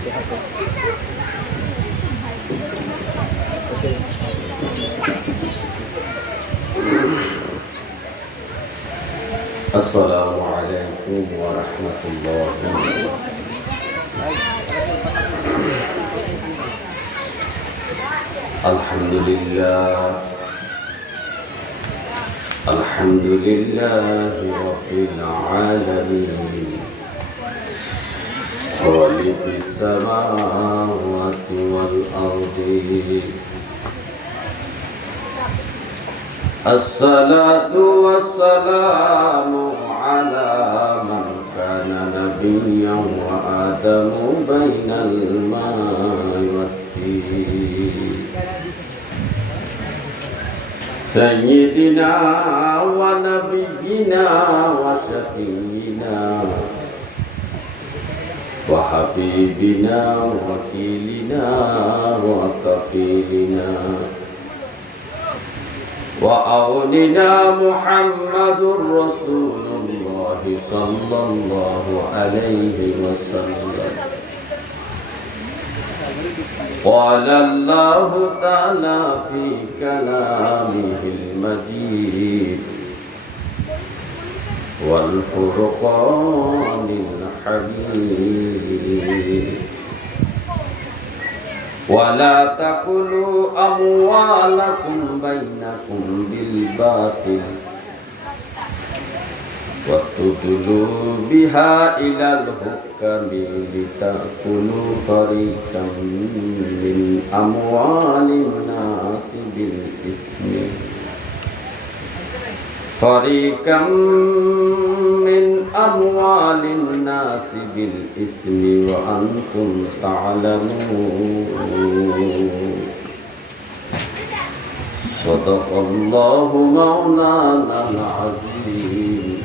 Assalamualaikum warahmatullahi wabarakatuh. Alhamdulillah, alhamdulillahi rabbil alamin, khaliqis samawati wal ardi. Assalatu wassalamu ala man kana nabiyyan wa adamu bainal ma'i wat-tin. Sayyidina wa nabiyyina wa syafi'ina wa habibina wa wakilina wa kafilina wa awlina Muhammadur Rasulullah sallallahu alaihi wasallam. Qala Allah ta'ala fi kalamihil majid wal furqanil hamid. ولا تأكلوا أموالكم بينكم بالباطل وتدلوا بها إلى الحكام لتأكلوا فريقا من أموال الناس بالإثم فريقا من أموال الناس بالإثم وأنتم تعلمون. صدق الله مولانا العظيم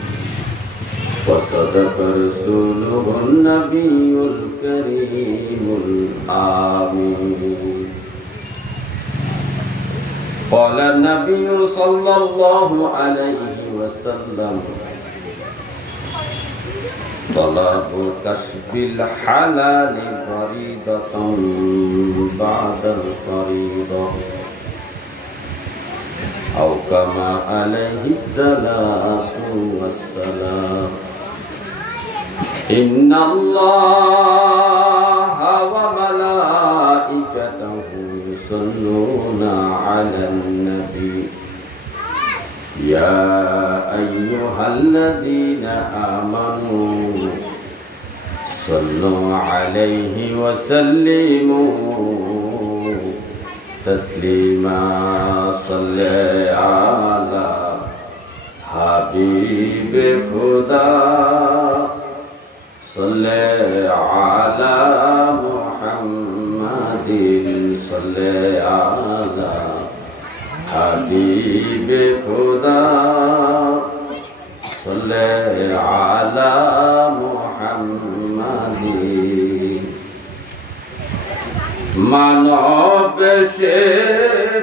وصدق رسوله النبي الكريم الآمين. قال النبي صلى الله عليه وسلم طلب كسب الحلال فريضة بعد الفريضة أو كما عليه الصلاة والسلام. إن الله وملائكته يصلون على النبي يا أيها الذين آمنوا صلوا عليه وسلموا تسليما. صل على حبيب خدا صل على محمد صل على حبيب خدا صل على محمد. মানব সে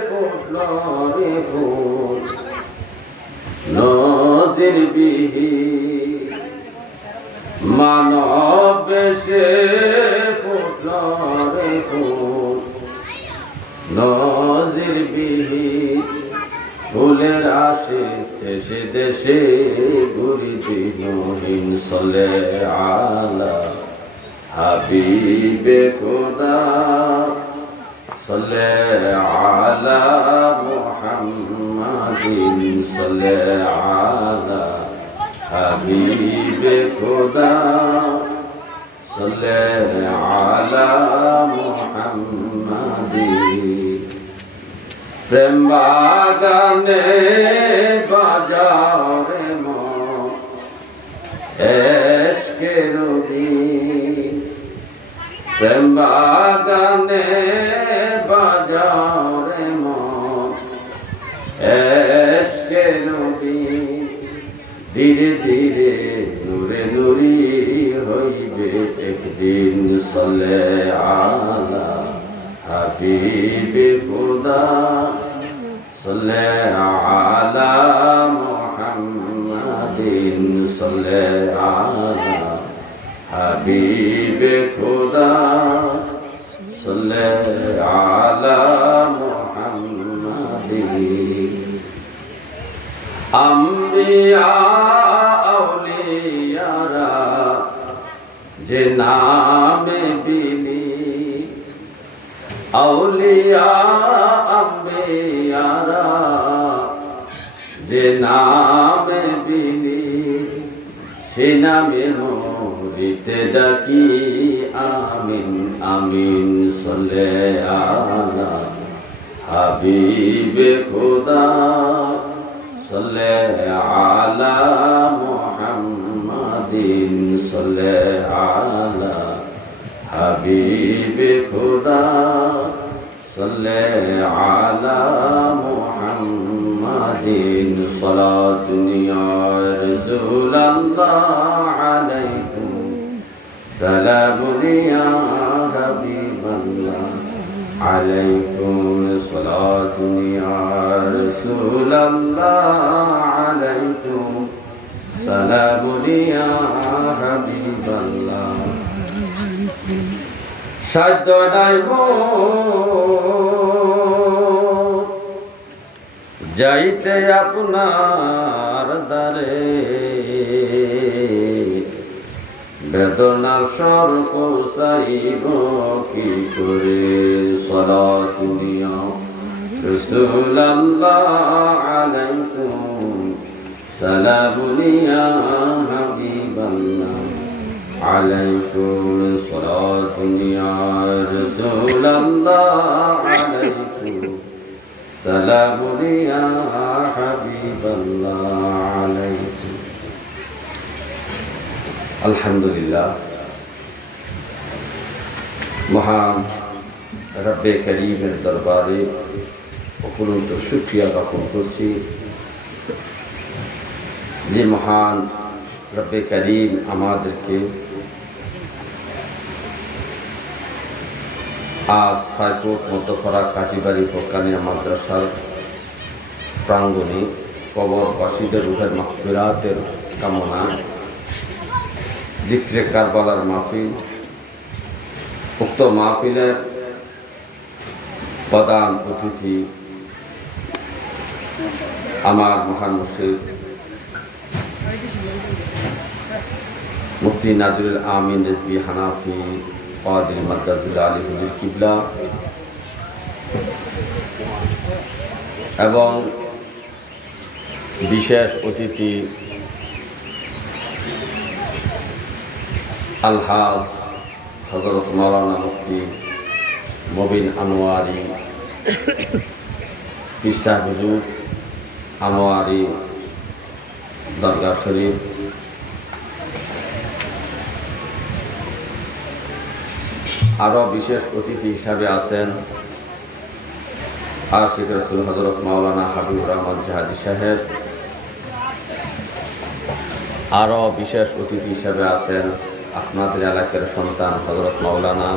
ফুটলরে ফুল নজির বিহি মানব সে ফুটলরে ফুল নজির বিহি ফুলের আসে দেশে দেশে ঘুরি দিনহীন। সলে আলা হাবিবে খোদা সলে আলা মুহাম্মাদিন সলে আলা হাবিবে খোদা সলে আলা মুহাম্মাদিন। প্রেম বাগানে বাজাও রে মন এশকে রবি প্রেম বাগানে বাজাও রে মন এশকে রবি। ধীরে ধীরে নূরে নুরি হইবে একদিন। সলে আলা হাবিবে খোদা সলে আলা মুহাম্মাদিন সলে আলা হাবিবে খোদা যে নামে বিলি আউলিয়া আম্বিয়ারা, যে নামে বিলি সে নামে মরিতে ডাকি আমিন আমিন সল্লে আলা হাবিবে খোদা সল্লে আলা মুহাম্মাদিন সল্লে আলা হাবিবে খোদা সল্লে আলা মুহাম্মাদিন সালাতুন ইয়া রাসূলুল্লাহ আলাইকুম সালামুন ইয়া হাবিবাল্লাহ আলাইকুম সালাতুন ইয়া রাসূলুল্লাহ আলাইকুম সালামুন ইয়া হাবিবাল্লাহ। সাধ্য নাই যাইতে আপনার দ্বারে, বেদনার স্বর পৌঁছাইব কি করে। সালাতুন ইয়া রাসূলুল্লাহ আলাইকুম সালামুন ইয়া হাবিবাল্লাহ আলাইকুম সালাতুন ইয়া রাসূলুল্লাহ আলাইকুম সালামুন ইয়া হাবিবাল্লাহ আলাইকুম। আলহামদুলিল্লাহ, মহান রব্বে করিমের দরবারে অপূর্ব শুকরিয়া জ্ঞাপন করছি যে মহান রব্বে করিম আমাদেরকে আজ সাইকোট মধ্যখরা কাশিবাড়ি ফোকানিয়া মাদ্রাসার প্রাঙ্গণে কবরবাসীদের রূহের মাগফিরাতের কামনা জিক্রে কারবালার মাহফিল, উক্ত মাহফিলের প্রধান অতিথি আমার মহান মুর্শিদ মুফতি নাজিরুল আমিন রিজভী হানাফি কাদির মাদ্দাতুল্লাহ আলী হুজুর কিবলা এবং বিশেষ অতিথি আলহাজ হযরত মাওলানা মুফতি মবিন আনোয়ারি পীর সাহেব হুজুর আনোয়ারি দরগা শরীফ, আরও বিশেষ অতিথি হিসাবে আছেন আশিক রাসূল হযরত মাওলানা হাবিবুর রহমান জাহাদি সাহেব, আরও বিশেষ অতিথি হিসাবে আছেন আপনাদের এলাকার সন্তান হযরত মাওলানা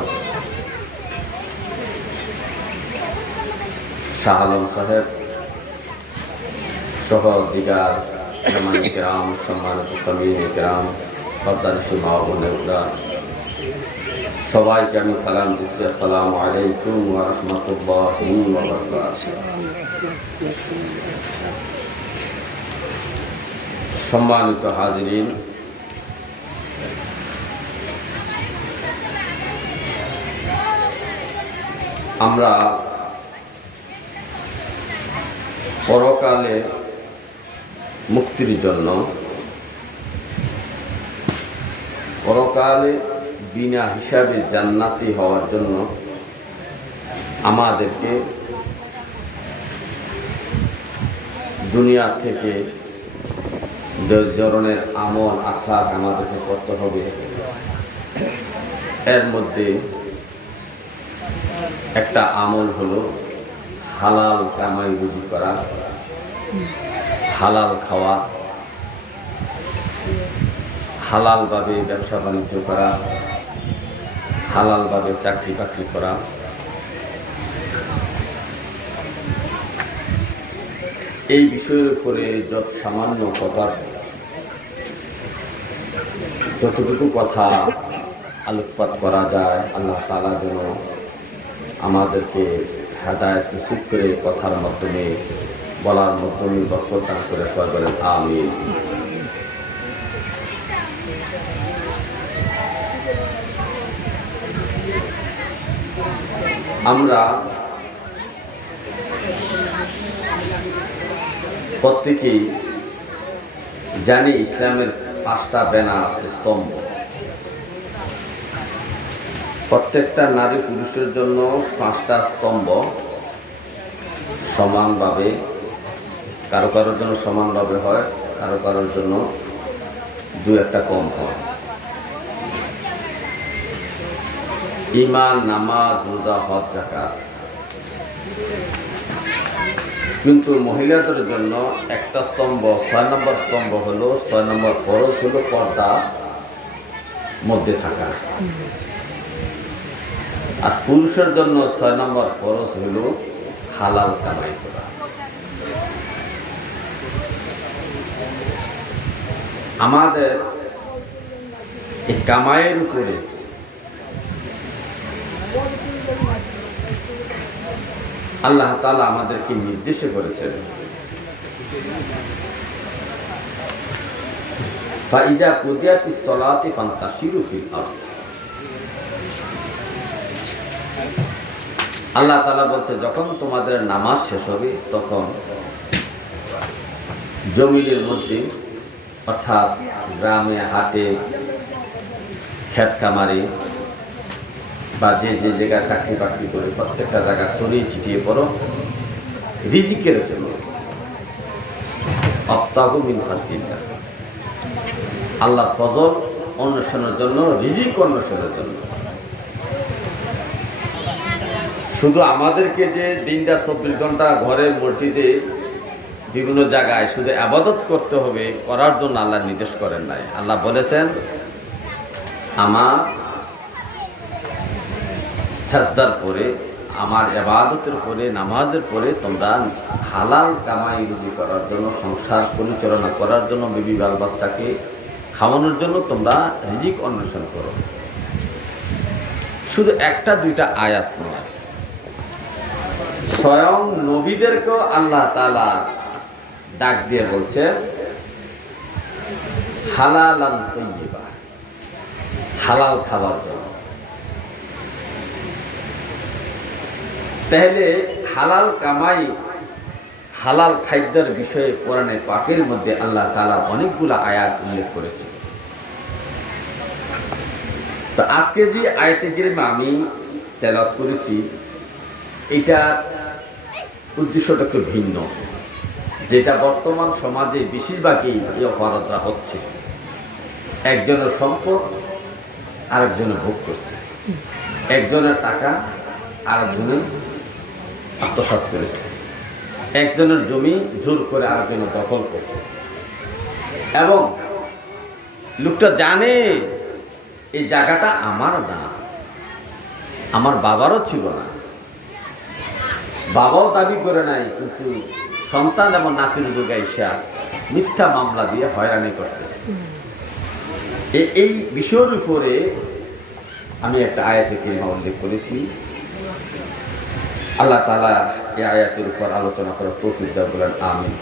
শাহ আলম সাহেব সহ দিগার কেরাম, সম্মানিত সামিন কেরাম, পর্দানিশী মা বোনেরা, সবাইকে আমি সালাম দিচ্ছি। আসসালামু আলাইকুম ওয়া রাহমাতুল্লাহি ওয়া বারাকাতুহু। সম্মানিত হাজিরিন, আমরা পরকালে মুক্তির জন্য, পরকালে বিনা হিসাবে জান্নাতি হওয়ার জন্য আমাদেরকে দুনিয়া থেকে যে ধরনের আমল আখলাক আমাদেরকে করতে হবে, এর মধ্যে একটা আমল হলো হালাল কামাই রুজি করা, হালাল খাওয়া, হালালভাবে ব্যবসা বাণিজ্য করা, হালালভাবে চাকরি বাকরি করা। এই বিষয়ের উপরে যত সামান্য কথা, যতটুকু কথা আলোকপাত করা যায়, আল্লাহ তাআলা যেন আমাদেরকে হেদায়েত নসিব করে কথার মাধ্যমে, বলার মাধ্যমে বরকত দান করে। সবাই বলেন আমিন। আমরা প্রত্যেকেই জানি ইসলামের 5টা বেনা আছে, স্তম্ভ। প্রত্যেকটা নারী পুরুষের জন্য 5টা স্তম্ভ সমানভাবে, কারো কারোর জন্য সমানভাবে হয়, কারো কারোর জন্য 2-1টা কম হয়। ঈমান, নামাজ, রোজা, হজ, যাকাত। কিন্তু মহিলাদের জন্য একটা স্তম্ভ, 6 নম্বর স্তম্ভ হলো, 6 নম্বর ফরজ হলো পর্দা মধ্যে থাকা। আর পুরুষের জন্য 6 নম্বর ফরজ হলো হালাল কামাই করা। আমাদের এই কামাইয়ের উপরে আল্লাহ তাআলা আমাদেরকে নির্দেশ করেছেন, ফাইজা কুদিয়াতিস সালাতি ফান্তাশিরু ফিল আরদ। আল্লাহ তাআলা বলছে, যখন তোমাদের নামাজ শেষ হবে তখন জমিনের মধ্যে, অর্থাৎ গ্রামে, হাটে, ক্ষেত খামারে বা যে যে জায়গায় চাকরি বাকরি করে প্রত্যেকটা জায়গা ছড়িয়ে ছিটিয়ে পড়ো রিজিকের জন্য। আবতাগু মিন ফাদলিল্লাহ, আল্লাহ ফজল অন্বেষণের জন্য, রিজিক অন্বেষণের জন্য। শুধু আমাদেরকে যে দিনটা 24 ঘন্টা ঘরে, মসজিদে, বিভিন্ন জায়গায় শুধু ইবাদত করতে হবে, করার জন্য আল্লাহ নির্দেশ করেন নাই। আল্লাহ বলেছেন, আমার সাজদার পরে, আমার ইবাদতের পরে, নামাজের পরে তোমরা হালাল কামাই রুজি করার জন্য, সংসার পরিচালনা করার জন্য, বিবি বাল বাচ্চাকে খাওয়ানোর জন্য তোমরা রিজিক অন্বেষণ করো। শুধু 1-2টা আয়াত নয়, স্বয়ং নবীদেরকেও আল্লাহ তাআলা ডাক দিয়ে বলছে হালালান তাইয়্যিবা, হালাল খাবার জন্য। তাহলে হালাল কামাই, হালাল খাদ্যের বিষয়ে কোরআনে পাকের মধ্যে আল্লাহ তাআলা অনেকগুলো আয়াত উল্লেখ করেছে। তো আজকে যে আয়াতে কারিমা আমি তেলাওয়াত করেছি, এটার উদ্দেশ্যটা একটু ভিন্ন, যেটা বর্তমান সমাজে বেশিরভাগই এই অপরাধটা হচ্ছে। একজনের সম্পদ আরেকজনে ভোগ করছে, একজনের টাকা আরেকজনে আত্মসাৎ করেছে, একজনের জমি জোর করে আরেকজনের দখল করতেছে। এবং লোকটা জানে এই জায়গাটা আমার না, আমার বাবারও ছিল না, বাবাও দাবি করে নাই, কিন্তু সন্তান এবং নাতির যুগে এসে মিথ্যা মামলা দিয়ে হয়রানি করতেছে। এই বিষয়ের উপরে আমি একটা আয়াতে কারিমা উল্লেখ করেছি। আল্লাহ তাআলা এই আয়াতের উপর আলোচনা করার তৌফিক দান করেন, আমিন।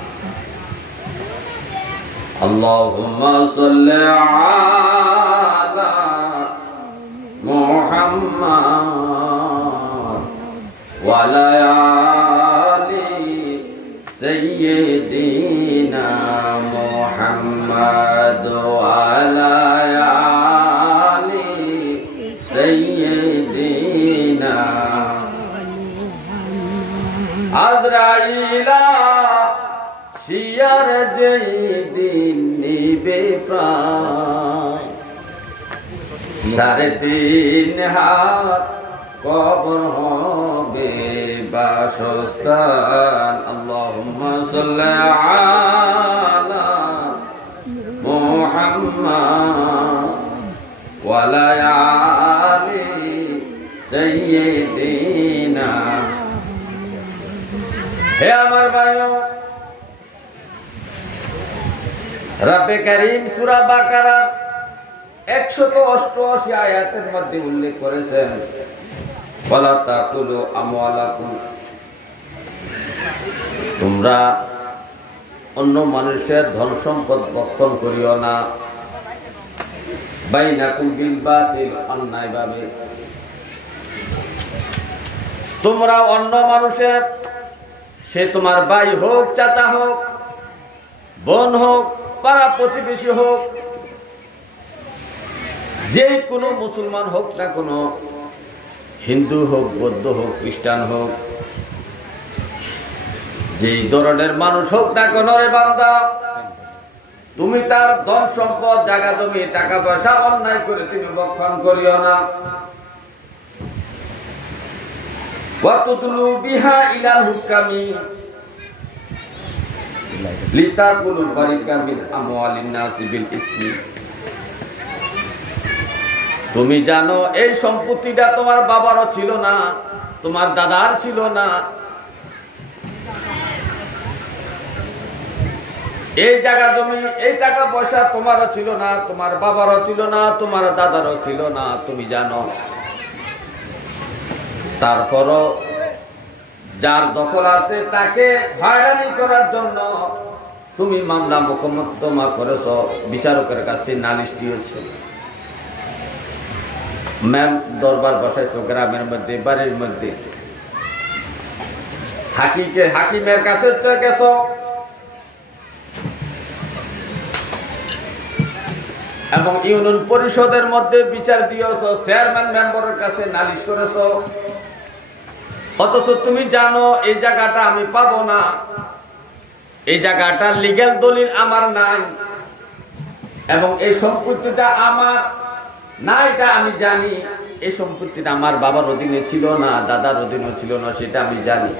আল্লাহুম্মা সাল্লি আলা মুহাম্মাদ ওয়া আলা আলি সাইয়্যিদিনা মুহাম্মাদ ওয়া আলা আলি সাইয়্যিদিনা। আজরাইলা শিয়ার যেই দিন নিবে প্রাণ, 3.5 হাত কবর হবে বাসস্থান। আল্লাহুম্মা সাল্লি আলা মুহাম্মাদ ওয়া আলা আলি সাইয়্যিদিনা। হে আমার ভাইও, রব্বে কারীম সূরা বাকারার 188 আয়াতের মধ্যে উল্লেখ করেছেন, ওয়ালা তাকুলু আমওয়ালাকুম, তোমরা অন্য মানুষের ধন সম্পদ ভক্ষণ করিও না, বাইনাকুম বিল বাতিল, অন্যায়ভাবে তোমরা অন্য মানুষের, সে তোমার ভাই হোক, চাচা হোক, বোন হোক, পাড়া প্রতিবেশী হোক, যে কোনো মুসলমান হোক না কোনো, হিন্দু হোক, বৌদ্ধ হোক, খ্রিস্টান হোক, যেই ধরনের মানুষ হোক না কেন রে বান্দা, তুমি তার ধন সম্পদ, জায়গা জমি, টাকা পয়সা অন্যায় করে তুমি ভক্ষণ করিও না। ওয়াতুদলু বিহা ইলাল হুকামি লিতাকুলু ফারিকা মিন আমওয়ালিন নাসি বিল ইসমি। তুমি জানো এই সম্পত্তিটা তোমার বাবারও ছিল না, তোমার দাদার ছিল না, এই জায়গা জমি, এই টাকা পয়সা তোমারও ছিল না, তোমার বাবারও ছিল না, তোমার দাদারও ছিল না, তুমি জানো। তারপরও যার দখল আছে তাকে হয়রানি করার জন্য তুমি মামলা মোকদ্দমা করেছ, বিচারকের কাছে নালিশ দিয়েছ, ম্যাম দরবার বসাইছো গ্রামের মধ্যে, বাড়ির মধ্যে, হাকিমের কাছে গেছ, এবং ইউনিয়ন পরিষদের মধ্যে বিচার দিয়েছ, চেয়ারম্যান মেম্বারের কাছে নালিশ করেছ। অথচ তুমি জানো এই জায়গাটা আমি পাবো না, এই জায়গাটা লিগ্যাল দলিল আমার নাই, এবং এই সম্পত্তিটা আমার না, এটা আমি জানি। এই সম্পত্তিটা আমার বাবার অধীনে ছিল না, দাদার অধীনে ছিল না, সেটা আমি জানি।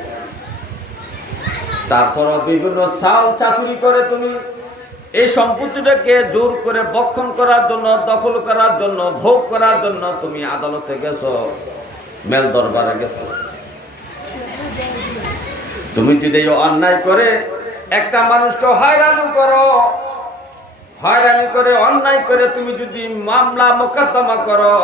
তারপর বিভিন্ন চাল চাতুরি করে তুমি এই সম্পত্তিটাকে জোর করে ভক্ষণ করার জন্য, দখল করার জন্য, ভোগ করার জন্য তুমি আদালতে গেছো, মেল দরবারে গেছো। তুমি যদি অন্যায় করে একটা মানুষকে হয়রানি করো, হয়রানি করে অন্যায় করে তুমি যদি মামলা মোকদ্দমা করো,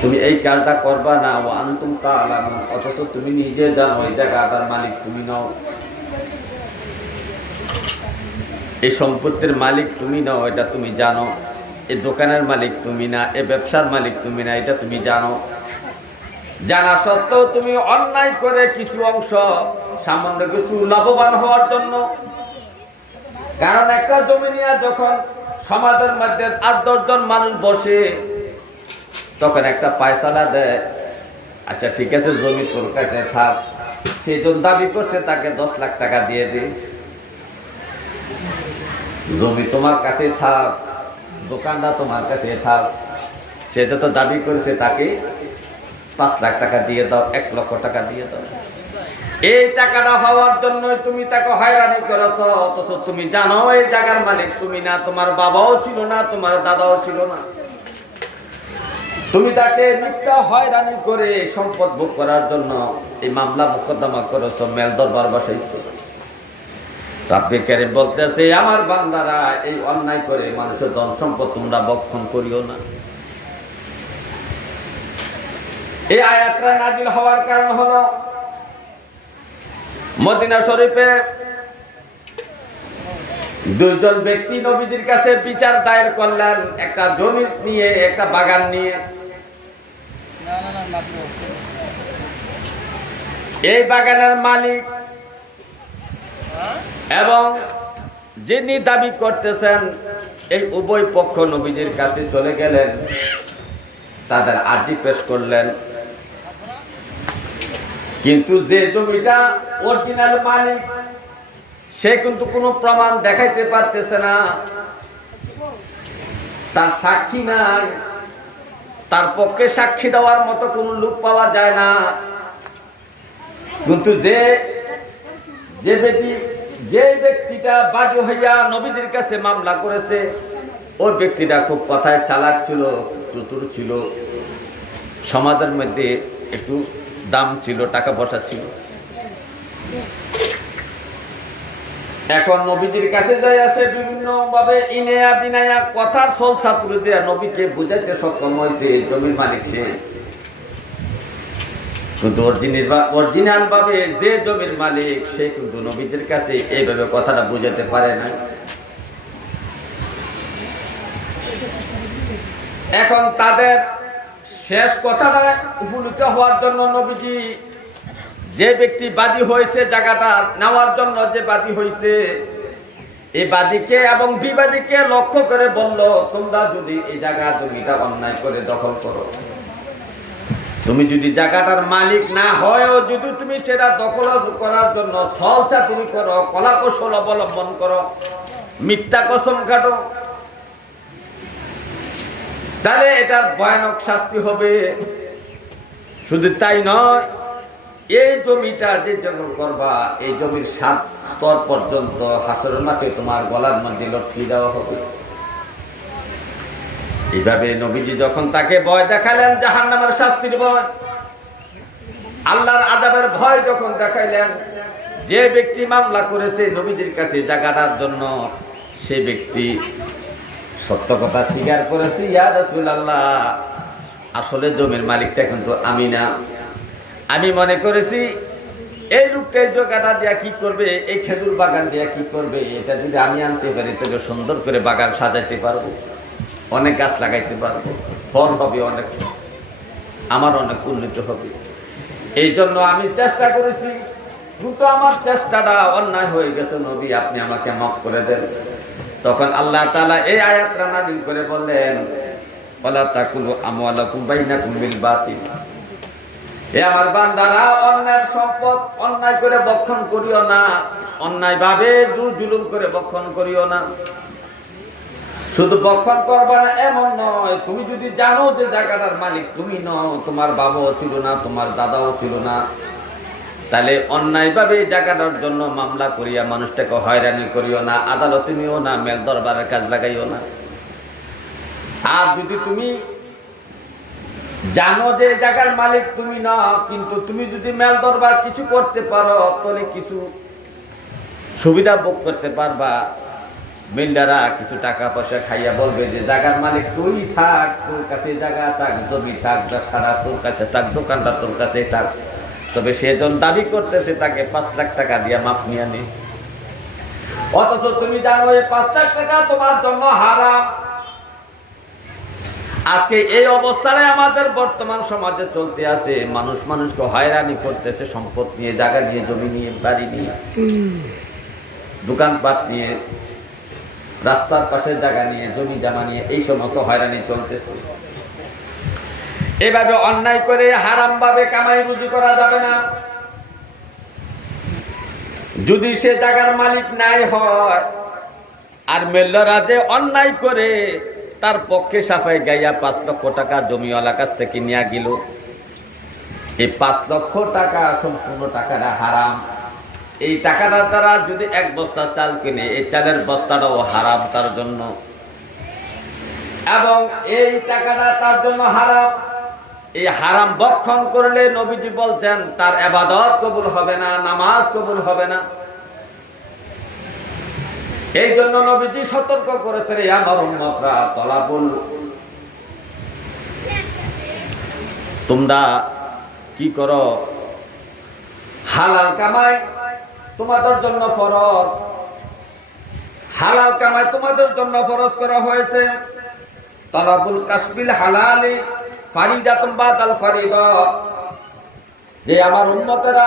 তুমি এই কাজটা করবা না। ও আনতুম তাআলামুন, অথচ তুমি নিজে জানো এই জায়গাটার মালিক তুমি নও, এই সম্পত্তির মালিক তুমি নও, এটা তুমি জানো। এই দোকানের মালিক তুমি না, এই ব্যবসার মালিক তুমি না, এটা তুমি জানো। জানা সত্ত্বেও তুমি অন্যায় করে কিছু অংশ, সামান্য কিছু লাভবান হওয়ার জন্য, কারণ একটা জমি নিয়ে যখন সমাজের মধ্যে ৮-১০ জন মানুষ বসে, তখন একটা পায়সালা দেয়, আচ্ছা ঠিক আছে জমি তোর কাছে থাক, সেই জন দাবি করছে তাকে ১০ লাখ টাকা দিয়ে দে, জমি তোমার কাছে থাক, দোকানটা তোমার কাছে থাক, সে যত দাবি করেছে তাকে ৫ লাখ টাকা দিয়ে দাও, ১ লক্ষ টাকা দিয়ে দাও। এই টাকাটা পাওয়ার জন্য তুমি তাকে হয়রানি করেছ, অথচ তুমি জানো এই জায়গার মালিক তুমি না, তোমার বাবাও ছিল না, তোমার দাদাও ছিল না। তুমি তাকে মিথ্যা হয়রানি করে সম্পদ ভোগ করার জন্য এই মামলা মোকদ্দমা করেছ, মেল দরবার বসাইছ। রাব্বে কারীম বলতেছে, আমার বান্দারা এই অন্যায় করে মানুষের ধন সম্পদ তোমরা ভক্ষণ করিও না। এই আয়াতটা নাজিল হওয়ার কারণ হলো মদিনা শরীফে ২ জন ব্যক্তি নবীজির কাছে বিচার দায়ের করলেন, একটা জমি নিয়ে, একটা বাগান নিয়ে। এই বাগানের মালিক এবং যিনি দাবি করতেছেন, এই উভয় পক্ষ নবীজির কাছে চলে গেলেন, তাদের আর্জি পেশ করলেন। কিন্তু যে জমিটা অরিজিনাল মালিক, সে কিন্তু কোনো প্রমাণ দেখাইতে পারতেছে না, তার সাক্ষী নাই, তার পক্ষে সাক্ষী দেওয়ার মতো কোনো লোক পাওয়া যায় না। কিন্তু যে ব্যক্তিটা বাদী হইয়া নবীদের কাছে মামলা করেছে, ওই ব্যক্তিটা খুব কথায় চালাক ছিল, চতুর ছিল, সমাজের মধ্যে একটু দাম ছিল, টাকা পয়সা ছিল। এখন নবীজির কাছে যাই আসে বিভিন্ন ভাবে ইনায়া বিনায়া কথার সল ছাত্র দিয়ে নবীকে বুঝাইতে সক্ষম হয়েছে এই জমির মালিক সে, কিন্তু অরিজিনাল ভাবে যে জমির মালিক সে কিন্তু নবীজির কাছে এইভাবে কথাটা বুঝাতে পারে না। এখন তাদের শেষ কথাটা উপনীত হওয়ার জন্য নবীজি যে ব্যক্তি বাদী হয়েছে জায়গাটা নেওয়ার জন্য, যে বাদী হয়েছে এই বাদীকে এবং বিবাদীকে লক্ষ্য করে বলল, তোমরা যদি এই জায়গা জমিটা অন্যায় করে দখল করো, তুমি যদি জায়গাটার মালিক না হয়ও যদি তুমি সেটা দখল করার জন্য ছলচা তুমি করো, কলাকৌশল অবলম্বন করো, মিথ্যা কসম কাটো, তাহলে এটার ভয়ানক শাস্তি হবে। শুধু তাই নয়, এই জমিটা যে দখল করবা এই জমির 7 স্তর পর্যন্ত হাসরের মাঠে তোমার গলার মধ্যে লটকিয়ে দেওয়া হবে। এইভাবে নবীজি যখন তাকে ভয় দেখালেন, জাহান্নামের শাস্তির ভয়, আল্লাহর আযাবের ভয় যখন দেখাইলেন, যে ব্যক্তি মামলা করেছে নবীজির কাছে জায়গাটার জন্য, সে ব্যক্তি সত্য কথা স্বীকার করেছে, ইয়া রাসূলুল্লাহ, আসলে জমির মালিকটা কিন্তু আমি না। আমি মনে করেছি এই লোকটা এই জায়গাটা দিয়া কি করবে, এই খেজুর বাগান দিয়া কি করবে, এটা যদি আমি আনতে পারি তবে সুন্দর করে বাগান সাজাইতে পারবো, অনেক গাছ লাগাইতে পারবো, ফল হবে অনেক, আমার অনেক উন্নতি হবে। এই জন্য আমি চেষ্টা করেছি, কিন্তু আমার চেষ্টাটা অন্যায় হয়ে গেছে, নবী আপনি আমাকে মাফ করে দেন। তখন আল্লাহ তাআলা এই আয়াতটা নাযিল করে বললেন, ওয়ালা তাকুলু আমওয়ালাকুম বাইনাকুম বিল বাতিল, হে আমার বান্দারা, অন্যায় সম্পদ অন্যায় করে বক্ষণ করিও না, অন্যায় ভাবে জুলুম করে বক্ষণ করিও না। শুধু বক্ষণ করবা না এমন নয়, তুমি যদি জানো যে জায়গাটার মালিক তুমি নও, তোমার বাবাও ছিল না, তোমার দাদাও ছিল না, তাহলে অন্যায়ভাবে এই জায়গাটার জন্য মামলা করিয়া মানুষটাকে হয়রানি করিও না, আদালতে নিও না, মেল দরবারের কাজ লাগাইও না। আর যদি তুমি জানো যে জায়গার মালিক তুমি না, কিন্তু তুমি যদি মেল দরবার কিছু করতে পারো, তাহলে কিছু সুবিধা ভোগ করতে পারবা। মিল্লারা কিছু টাকা পয়সা খাইয়া বলবে যে জায়গার মালিক তুই থাক, তোর কাছে জায়গা থাক, জমি থাক, ব্যবসাটা তোর কাছে থাক, দোকানটা তোর কাছে থাক। তবে সেজন দাবি করতেছে তাকে 5 লাখ টাকা দিয়ে মাপ নিয়ে নে, অথচ তুমি জানো এই 5 লাখ টাকা তোমার জন্য হারাম। আজকে এই অবস্থায় আমাদের বর্তমান সমাজে চলতে আছে, মানুষ মানুষকে হয়রানি করতেছে, সম্পদ নিয়ে, জায়গা নিয়ে, জমি নিয়ে, বাড়ি নিয়ে, দোকানপাট নিয়ে, রাস্তার পাশে জায়গা নিয়ে, জমি জামা নিয়ে, এই সমস্ত হয়রানি চলতেছে। এভাবে অন্যায় করে হারাম ভাবে কামাই রুজি করা যাবে না। যদি সে জায়গার মালিক নাই হয়, আর মেল্লারা যে অন্যায় করে তার পক্ষে সাফাই গাইয়া 5 লক্ষ টাকা জমিওয়ালা কাছ থেকে নিয়ে গেল, এই 5 লক্ষ টাকা সম্পূর্ণ টাকাটা হারাম। এই টাকাটার দ্বারা যদি 1 বস্তা চাল কিনে, এই চালের বস্তাটাও হারাম তার জন্য, এবং এই টাকাটা তার জন্য হারাম। এই হারাম বক্ষণ করলে নবীজি বলছেন তার ইবাদত কবুল হবে না, নামাজ কবুল হবে না। এই জন্য নবীজি সতর্ক করেছেন, আমার উম্মতরা তলাবুল, তোমরা কি করো, হালাল কামাই তোমাদের জন্য ফরজ, হালাল কামাই তোমাদের জন্য ফরজ করা হয়েছে। তালাবুল কাসবিল হালালি ফারিদাতুন বাদাল ফারিদা, যে আমার উম্মতেরা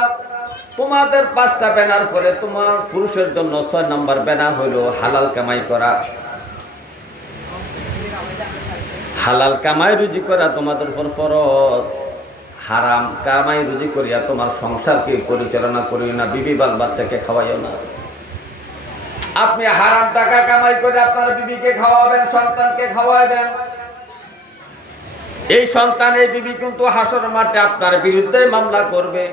তোমাদের 5টা ব্যানার পরে তোমার পুরুষের জন্য 6 নম্বর ব্যানার হলো হালাল কামাই করা। হালাল কামাই রুজি করা তোমাদের উপর ফরজ। হারাম কামাই রুজি করিয়া তোমার সংসারকে পরিচালনা করিও না, বিবি বাল বাচ্চাকে খাওয়াইও না। আপনি হারাম টাকা কামাই করে আপনার বিবিকে খাওয়াবেন, সন্তানকে খাওয়াবেন, এই সন্তান এই বিবি কিন্তু হাসর মাঠে আপনার বিরুদ্ধে মামলা করবে,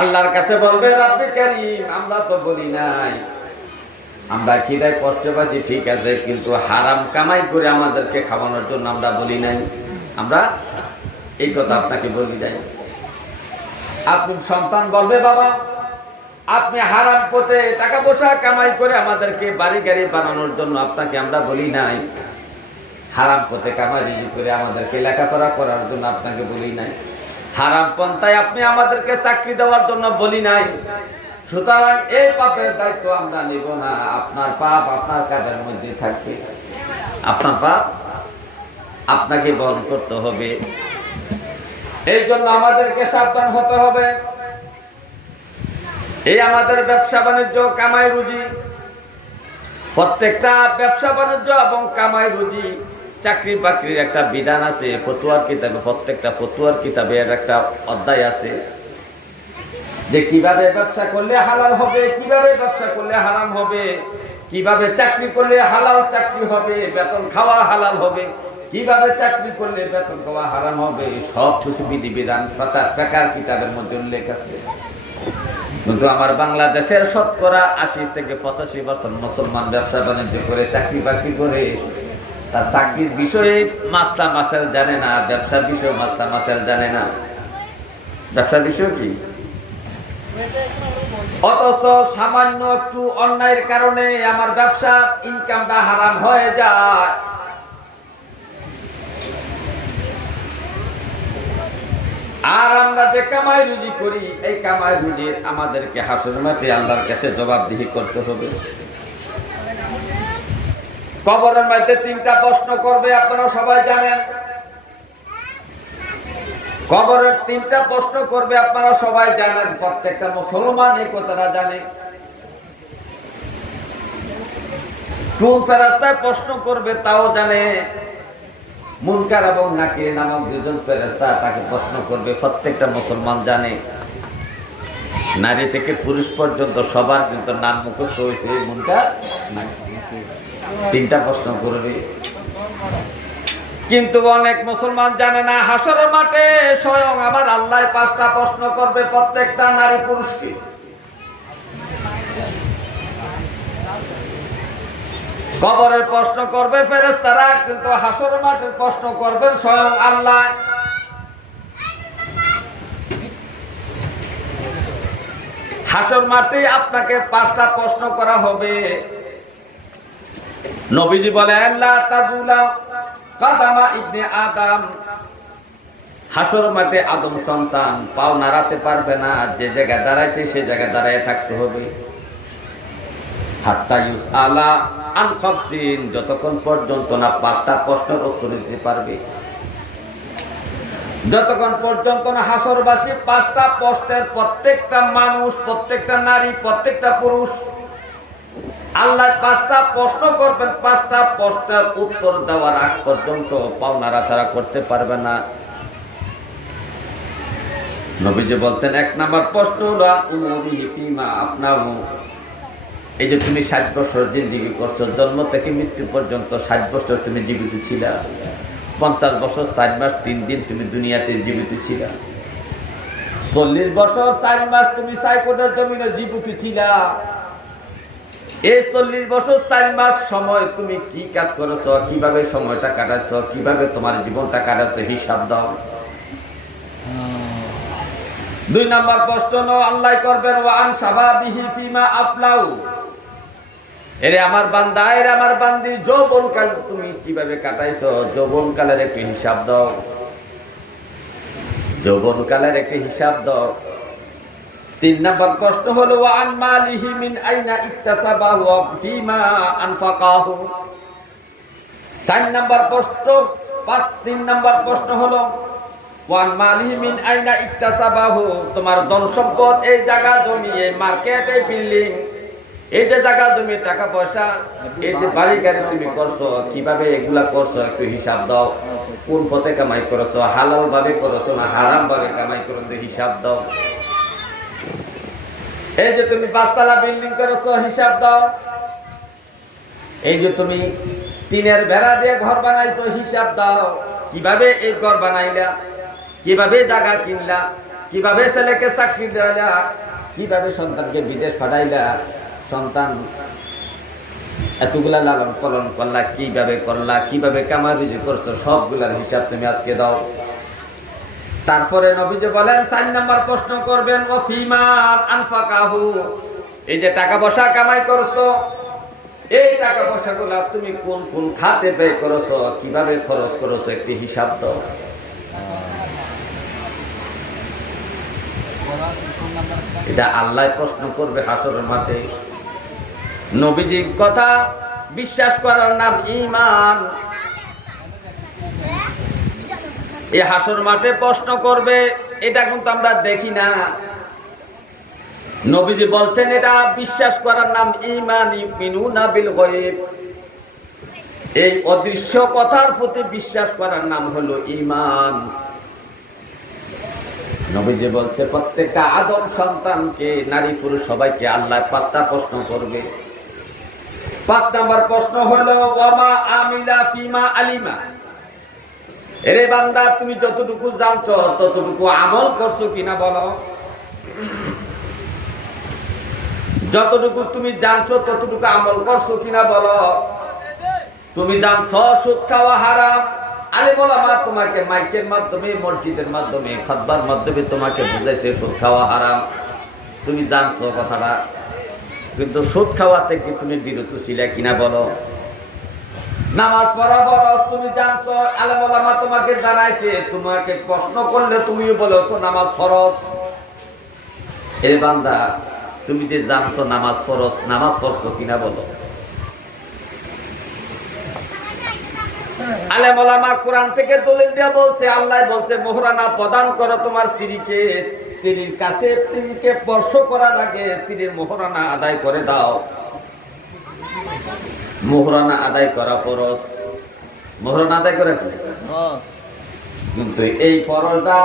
আল্লাহর কাছে বলবে, রব্বে কারীম, আমরা তো বলি নাই, আমরা খিদায় কষ্ট পাচ্ছি ঠিক আছে, কিন্তু হারাম কামাই করে আমাদেরকে খাওয়ানোর জন্য আমরা বলি নাই, আমরা এই কথা আপনাকে বলি নাই। আপনি সন্তান বলবে, বাবা আপনি হারাম পথে টাকা পয়সা কামাই করে আমাদেরকে বাড়ি গাড়ি বানানোর জন্য আপনাকে আমরা বলি নাই, হারাম পথে কামাই করে আমাদেরকে লেখাপড়া করার জন্য আপনাকে বলি নাই, হারাম পন্থায় আপনি আমাদেরকে চাকরি দেওয়ার জন্য বলি নাই। সুতরাং এই পাপের দায়িত্ব আমরা নেব না, আপনার পাপ আপনার কাঁধের মধ্যে থাকবে। আপনার পাপ আপনাকে বহন করতে হবে। এই জন্য আমাদেরকে সাবধান হতে হবে। এই আমাদের ব্যবসা বাণিজ্য, কামাই রুজি, প্রত্যেকটা ব্যবসা বাণিজ্য এবং কামাই রুজি, চাকরি বাকরির একটা বিধান আছে ফতুয়ার কিতাবে। প্রত্যেকটা ফতুয়ার কিতাবে একটা অধ্যায় আছে যে কিভাবে ব্যবসা করলে হালাল হবে, কিভাবে ব্যবসা করলে হারাম হবে, কিভাবে চাকরি করলে হালাল চাকরি হবে, বেতন খাওয়া হালাল হবে, কিভাবে চাকরি করলে বেতন খাওয়া হারাম হবে, সব কিছু বিধিবিধান ফিকহের কিতাবের মধ্যে উল্লেখ আছে। কিন্তু আমার বাংলাদেশের শতকরা ৮০ থেকে ৮৫% মুসলমান ব্যবসা বাণিজ্য করে, চাকরি বাকরি করে, তার চাকরির বিষয়ে মাসলা মাসাইল জানে না, ব্যবসার বিষয়ে মাসলা মাসাইল জানে না। ব্যবসার বিষয় কি? অথচ সামান্য একটু অন্যায়ের কারণে আমার ব্যবসা ইনকামটা হারাম হয়ে যায়। আর আমরা যে কামাই রুজি করি, এই কামাই রুজির আমাদেরকে হাসরের মাঠে আল্লাহর কাছে জবাবদিহি করতে হবে। কবরের মধ্যে ৩টা প্রশ্ন করবে, আপনারা সবাই জানেন। কবরের ৩টা প্রশ্ন করবে, আপনারা সবাই জানেন। প্রত্যেকটা মুসলমান এই কথাটা জানে। কোন ফেরেশতায় প্রশ্ন করবে তাও জানে। মুনকার এবং নাকির নামক ২জন ফেরেশতা তাকে প্রশ্ন করবে, প্রত্যেকটা মুসলমান জানে। নারী থেকে পুরুষ পর্যন্ত সবার কিন্তু নাম মুখস্থ হয়েছে। মুনকার নাকির ৩টা প্রশ্ন করবে, কিন্তু অনেক মুসলমান জানে না হাসরের মাঠে স্বয়ং আমার আল্লাহ 5টা প্রশ্ন করবে প্রত্যেকটা নারী পুরুষকে। কবরের প্রশ্ন করবে ফেরেশতারা, কিন্তু হাসরের মাঠের প্রশ্ন করবেন স্বয়ং আল্লাহ। হাসর মাঠে আপনাকে 5টা প্রশ্ন করা হবে। নবীজি বলেন লা তাজুলা কাদামা ইবনে আদম, হাসর মাঠে আদম সন্তান পাও নাড়াতে পারবে না। যে জায়গায় দাঁড়াইছে সে জায়গায় দাঁড়ায় থাকতে হবে। হাত্তা ইউসআলা আন খামসিন, যতক্ষণ পর্যন্ত না 5টা প্রশ্নের উত্তর দিতে পারবে, যতক্ষণ পর্যন্ত না হাসরবাসী 5টা প্রশ্নের, প্রত্যেকটা মানুষ, প্রত্যেকটা নারী, প্রত্যেকটা পুরুষ আল্লাহ 5টা প্রশ্ন করবেন। 5টা প্রশ্নের উত্তর দেওয়ার আগ পর্যন্ত পাও নাড়াচাড়া করতে পারবে না। নবীজি বলছেন 1 নাম্বার প্রশ্ন হলো উমুরিহি ফিমা আফনাহু, এই যে তুমি 60 বছর জিন্দেগি করছো, জন্ম থেকে মৃত্যু পর্যন্ত 60 বছর তুমি জীবিত ছিলা। 50 বছর 4 মাস 3 দিন তুমি দুনিয়াতে জীবিত ছিলা। 40 বছর 4 মাস তুমি সাইকোটের জমিনে জীবিত ছিলা। এই 40 বছর 4 মাস সময় তুমি কি কাজ করেছো, কিভাবে সময়টা কাটাইছো, কিভাবে তোমার জীবনটা কাটাইছো, হিসাব দাও। 2 নাম্বার প্রশ্ন আল্লাহ করবেন ওয়া আন শাবাবিহি ফিমা আফলাউ, এরে আমার বান্দা, এরে আমার বান্দি, যৌবনকাল তুমি কিভাবে কাটাইছো, যৌবনকালের একটু হিসাব দাও। যৌবনকালের একটু হিসাব দাও। 3 নাম্বার প্রশ্ন হলো ওয়া আন মালিহি মিন আইনা ইকতাসাবাহু ওয়া ফিমা আনফাকাহু। 4 নাম্বার প্রশ্ন 3 নাম্বার প্রশ্ন হলো ওয়া আন মালিহি মিন আইনা ইকতাসাবাহু, তোমার ধন সম্পদ, এই জায়গা জমি, এই মার্কেট, এই বিল্ডিং, এই যে জায়গা জমি, টাকা পয়সা, এই যে বাড়ি গাড়ি তুমি করছো, কিভাবে এগুলা করছো একটু হিসাব দাও। কোন পথে কামাই করেছো, হালাল ভাবে করেছো না হারাম ভাবে কামাই করেছো, হিসাব দাও। এই যে তুমি 5তলা বিল্ডিং করেছো, হিসাব দাও। এই যে তুমি টিনের বেড়া দিয়ে ঘর বানাইছো, হিসাব দাও। কিভাবে এই ঘর বানাইলা, কিভাবে জায়গা কিনলা, কিভাবে ছেলেকে চাকরি দিলা, কিভাবে সন্তানকে বিদেশ পাঠাইলা, সন্তান এতগুলা লালন পালন করলা, কিভাবে করলা, কিভাবে কামাই রুজি করছো, সবগুলার হিসাব তুমি আজকে দাও। তারপরে নবীজি বলেন 4 নাম্বার প্রশ্ন করবেন ও ফিমা আনফাকাহু, এই যে টাকা পয়সা কামাই করছো, এই টাকা পয়সাগুলা তুমি কোন কোন খাতে ব্যয় করছো, কিভাবে খরচ করছো, একটি হিসাব দাও। এটা আল্লাহ প্রশ্ন করবে হাসরের মাঠে। নবীজির কথা বিশ্বাস করার নাম ঈমান। এই হাসর মাঠে প্রশ্ন করবে, এটা কিন্তু আমরা দেখি না। নবীজি বলছেন এটা বিশ্বাস করার নাম ঈমান। ইউমিনুনা বিল গায়ব, এই অদৃশ্য কথার প্রতি বিশ্বাস করার নাম হলো ঈমান। নবীজি বলছে প্রত্যেকটা আদম সন্তানকে, নারী পুরুষ সবাইকে আল্লাহ 5টা প্রশ্ন করবে। 5 নাম্বার প্রশ্ন হলো ওয়ামা আমিলা ফিমা আলিমা। এরে বান্দা, তুমি যতটুকু জানছো ততটুকু আমল করছো কিনা বলো। যতটুকু তুমি জানছো ততটুকু আমল করছো কিনা বলো। তুমি জানছো সুদ খাওয়া হারাম, আলেম ওলামা তোমাকে মাইকের মাধ্যমে, মসজিদের মাধ্যমে, খুতবার মাধ্যমে তোমাকে বুঝাইছে সুদ খাওয়া হারাম, তুমি জানছো কথাটা, কিন্তু সুদ খাওয়া থেকে তুমি বিরত ছিলে কিনা বলো। নামাজ পড়া ফরজ, তুমি জানছো, আলেম ওলামা তোমাকে জানাইছে, তোমাকে প্রশ্ন করলে তুমিও বলেছো নামাজ ফরজ। এ বান্দা, তুমি যে জানছো নামাজ ফরজ, নামাজ পড়ছো কিনা বলো। আলেম ওলামা কোরআন থেকে দলিল দিয়ে বলছে, আল্লাহ বলছে মোহরানা প্রদান করো তোমার স্ত্রীকে। স্ত্রীর কাছে স্ত্রীকে স্পর্শ করার আগে স্ত্রীর মোহরানা আদায় করে দাও। মোহরানা আদায় করা ফরজ। মোহরানা আদায় করে, কিন্তু এই ফরজটা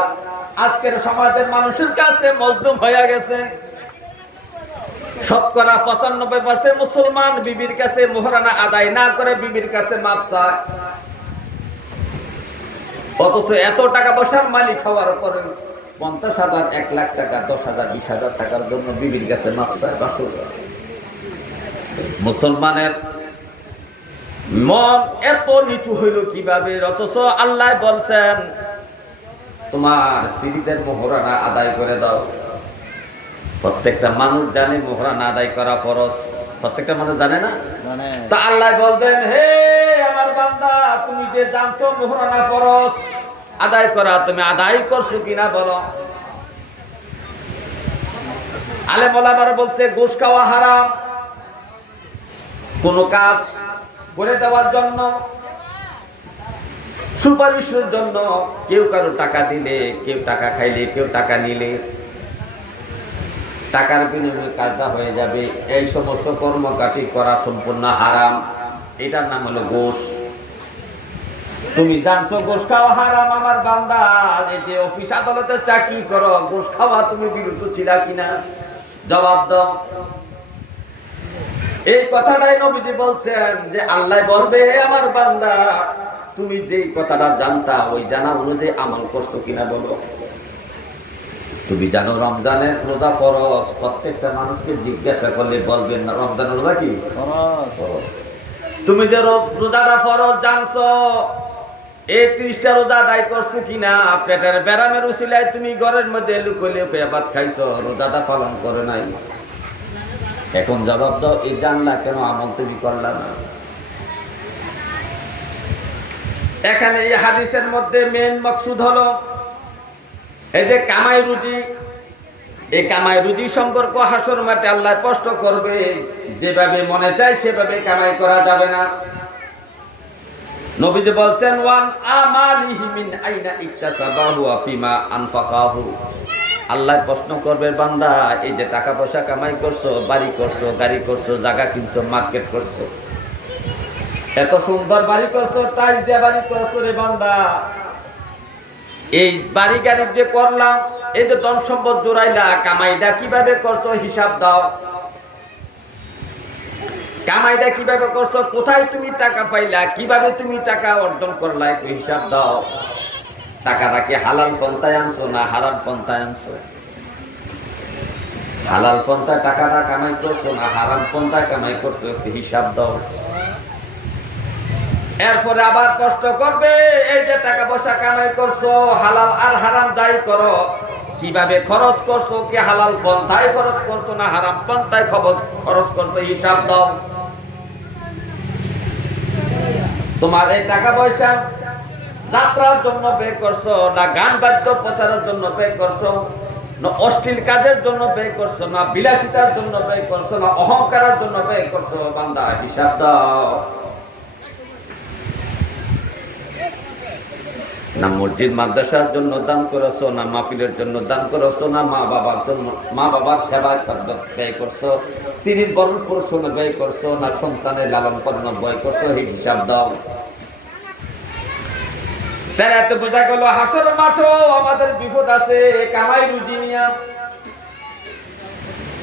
আজকের সমাজের মানুষের কাছে মজলুম হয়ে গেছে। শতকরা 95% মুসলমান বিবির কাছে মোহরানা আদায় না করে বিবির কাছে মাপ চায়। অথচ এত টাকা পয়সার মালিক হওয়ার পরে 50,000, 1 লাখ টাকা, 10,000, 20,000 টাকার জন্য বিবির কাছে মাপ চায়। মুসলমানের মন এত নিচু হইল কিভাবে? অথচ আল্লাহ বলছেন তোমার স্ত্রীদের মোহরানা আদায় করে দাও। প্রত্যেকটা মানুষ জানে মোহরানা আদায় করা ফরজ, প্রত্যেকটা মানুষ জানে না। তা আল্লাহ বলবেন, হে আমার বান্দা, তুমি যে জানছো মোহরানা ফরজ আদায় করা, তুমি আদায় করছো কিনা বলো। আলেম ওলামারা বলছে ঘুষ খাওয়া হারাম। কোন কাজ করে দেওয়ার জন্য, সুপারিশের জন্য কেউ কারো টাকা দিলে, কেউ টাকা খাইলে, কেউ টাকা নিলে, টাকার বিনিময়ে কাজটা হয়ে যাবে, এই সমস্ত কর্মকাটি করা সম্পূর্ণ হারাম। এটার নাম হলো ঘুষ। তুমি জানছো ঘুষ খাওয়া হারাম আমার বান্দা, এই যে অফিস আদালতে চাকরি করো, ঘুষ খাওয়া তুমি বিরত ছিলা কিনা? জবাব দাও। এই কথাটাই নবীজি বলছেন যে আল্লাহ বলবে আমার বান্দা, তুমি যেই কথাটা জানতা ওই জানা অনুযায়ী আমল করছো কিনা বলো। তুমি জানো রমজানের রোজা ফরজ, প্রত্যেকটা মানুষকে জিজ্ঞাসা করলে বলবেন না রমজানের রোজা কি ফরজ। তুমি যে রোজাটা ফরজ জানছো, এই 30টা রোজা আদায় করছো কিনা? পেটের ব্যারামের উসিলায় তুমি ঘরের মধ্যে লুকিয়ে ভাত খাইছো, রোজাটা পালন করে নাই। এখন জবাব দাও, এই জানলা কেন আমল তুমি করলা না? এখানে এই হাদিসের মধ্যে মেন মকসুদ হলো এই যে কামাই রুজি, এই কামাই রুজি সম্পর্ক হাসর মাঠে আল্লাহ স্পষ্ট করবে। যেভাবে মনে চায় সেভাবে কামাই করা যাবে না। নবীজি বলছেন ওয়ান আমালিহি মিন আইনা ইকতাসাবাহু ওয়া ফিমা আনফাকাহু। আল্লাহ প্রশ্ন করবে বান্দা, এই যে টাকা পয়সা কামাই করছো, বাড়ি করছো, গাড়ি করছো, জায়গা কিনছো, মার্কেট করছো, এত সুন্দর বাড়ি করছো, টাইলস দিয়ে বাড়ি করছো রে বান্দা, এই বাড়ি গাড়ি যে করলাম, এই যে ধন সম্পদ জোড়াইলা, কামাইটা কিভাবে করছো হিসাব দাও। কামাইটা কিভাবে করছো, কোথায় তুমি টাকা পাইলা, কিভাবে তুমি টাকা অর্জন করলা, একটু হিসাব দাও। টাকাটা কি হালাল পন্থায় আনছো না হারাম পন্থায় আনছো? হালাল পন্থায় টাকাটা কামাই করছো না হারাম পন্থায় কামাই করছো, একটু হিসাব দাও। এরপরে আবার কষ্ট করবে, এই যে টাকা পয়সা কামাই করছো, হালাল আর হারাম যাই করো, কিভাবে খরচ করছো, কি হালাল পন্থায় খরচ করছো না হারাম পন্থায় খরচ করছো, হিসাব দাও। তোমার এই টাকা পয়সা যাত্রার জন্য ব্যয় করছো না গান বাদ্য প্রচারের জন্য ব্যয় করছো না অশ্লীল কাজের জন্য ব্যয় করছো, না বিলাসিতার জন্য ব্যয় করছো, না অহংকারের জন্য ব্যয় করছো। বান্দা হিসাব দাও। না মসজিদ মাদ্রাসার জন্য দান করেছো, না মাহফিলের জন্য দান করেছো, না মা বাবার সেবা ব্যয় করছো, স্ত্রীর বরণ পোষণে ব্যয় করছো, না সন্তানের লালন পালন ব্যয় করছো। এই হিসাব দাও। তারা এত বোঝা গেল হাসর মাঠও আমাদের বিপদ আছে, কামাই রুজি নিয়া।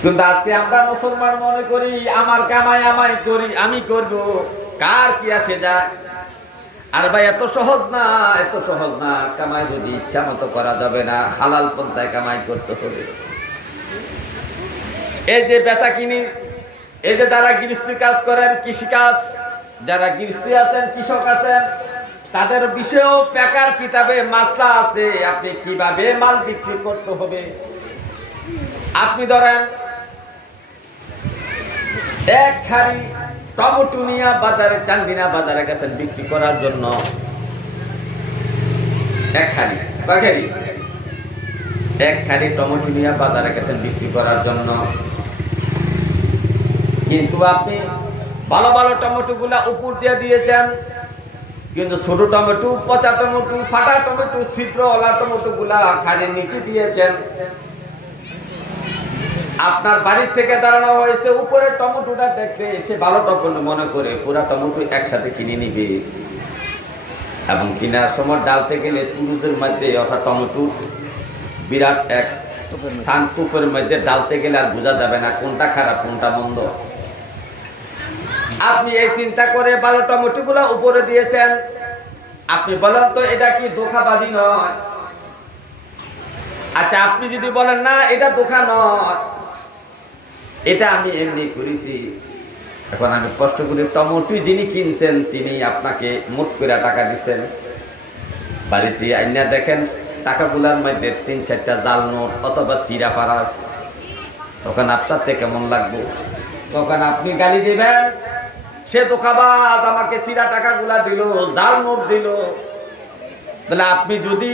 কিন্তু আজকে আমরা মুসলমান মনে করি আমার কামাই আমাই করি, আমি করব, কার কি আসে যায়। আর ভাই এত সহজ না, এত সহজ না। কামাই রুজি ইচ্ছা মতো করা যাবে না, হালাল পন্থায় কামাই করতে হবে। এই যে বেচা কিনি, এই যে যারা গৃহস্থী কাজ করেন, কৃষি কাজ, যারা গৃহস্থী আছেন, কৃষক আছেন, তাদের বিষয়েও পেকার কিতাবে মাসলা আছে, আপনি কিভাবে মাল বিক্রি করতে হবে। আপনি ধরেন এক খাড়ি টমেটো নিয়ে বাজারে, চান্দিনা বাজারে গেছেন বিক্রি করার জন্য। এক খাড়ি টমেটো নিয়ে বাজারে গেছেন বিক্রি করার জন্য। কিন্তু আপনি ভালো ভালো টমেটো গুলা উপর দিয়ে দিয়েছেন, কিন্তু ছোট টমেটো, পচা টমেটো, ফাটা টমেটো, ছিদ্রওয়ালা টমেটো গুলা খাড়ির নিচে দিয়েছেন। আপনার বাড়ির থেকে দাঁড়ানো হয়েছে, উপরের টমেটোটা দেখে সে ভালো টমেটো মনে করে পুরা টমেটো একসাথে কিনে নিবে। এবং কেনার সময় ডালতে গেলে তুরুজের মধ্যে, অর্থাৎ টমেটো বিরাট এক স্থান, তুফের মধ্যে ডালতে গেলে আর বোঝা যাবে না কোনটা খারাপ কোনটা মন্দ। আপনি এই চিন্তা করে ভালো টমেটো গুলো উপরে দিয়েছেন। আপনি বলেন তো এটা কি ধোঁকাবাজি নয়? আচ্ছা, আপনি যদি বলেন না এটা ধোঁকা নয়, এটা আমি এমনি করেছি, এখন আমি কষ্ট করে টমেটো যিনি কিনছেন তিনি আপনাকে মোট করে টাকা দিচ্ছেন, বাড়িতে আইনা দেখেন টাকাগুলার মধ্যে ৩-৪টা জাল নোট অথবা সিরা পাড়া আছে, তখন আপনার থেকে কেমন লাগবে? তখন আপনি গালি দিবেন, সে ধোঁকাবাজ, আমাকে সিরা টাকাগুলা দিল, জাল নোট দিল। তাহলে আপনি যদি